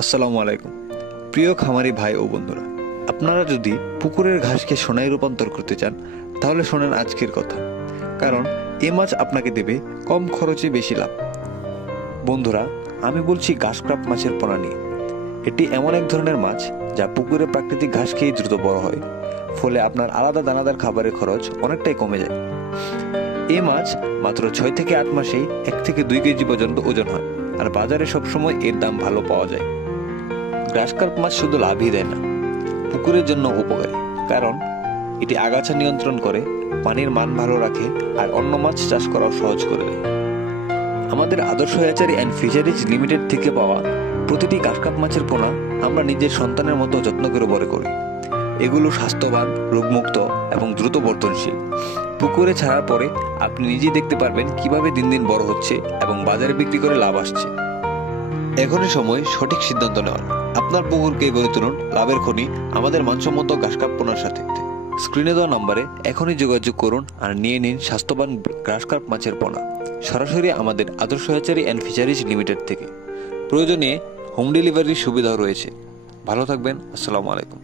আসসালামু আলাইকুম প্রিয় খামারি ভাই ও বন্ধুরা, আপনারা যদি পুকুরের ঘাসকে সোনায় রূপান্তর করতে চান তাহলে শোনেন আজকের কথা। কারণ এ মাছ আপনাকে দেবে কম খরচে বেশি লাভ। বন্ধুরা, আমি বলছি ঘাসক্রাপ মাছের পোনা নিয়ে। এটি এমন এক ধরনের মাছ যা পুকুরে প্রাকৃতিক ঘাস খেয়ে দ্রুত বড় হয়, ফলে আপনার আলাদা দানাদার খাবারের খরচ অনেকটাই কমে যায়। এই মাছ মাত্র 6 থেকে 8 মাসেই 1 থেকে 2 কেজি পর্যন্ত ওজন হয়, আর বাজারে সবসময় এর দাম ভালো পাওয়া যায়। ঘাসকার্প মাছ শুধু লাভই দেয় না, পুকুরের জন্য উপকারী। কারণ এটি আগাছা নিয়ন্ত্রণ করে, পানির মান ভালো রাখে, আর অন্য মাছ চাষ করাও সহজ করে দেয়। আমাদের আদর্শ হ্যাচারি অ্যান্ড ফিশারিজ লিমিটেড থেকে পাওয়া প্রতিটি ঘাসকার্প মাছের পোনা আমরা নিজের সন্তানের মতো যত্ন করে বড় করি। এগুলো স্বাস্থ্যবান, রোগমুক্ত এবং দ্রুত বর্ধনশীল। পুকুরে ছাড়ার পরে আপনি নিজেই দেখতে পারবেন কিভাবে দিন দিন বড় হচ্ছে এবং বাজারে বিক্রি করে লাভ আসছে। এখনই সময় সঠিক সিদ্ধান্ত নেওয়ার। আপনার পুকুরকে গড়ে তুলুন লাভের খনি আমাদের মানসম্মত ঘাসকার্প পোনার সাথে। স্ক্রিনে দেওয়া নম্বরে এখনই যোগাযোগ করুন আর নিয়ে নিন স্বাস্থ্যবান ঘাসকার্প মাছের পোনা সরাসরি আমাদের আদর্শ হ্যাচারি অ্যান্ড ফিশারিজ লিমিটেড থেকে। প্রয়োজনে হোম ডেলিভারির সুবিধাও রয়েছে। ভালো থাকবেন। আসসালামু আলাইকুম।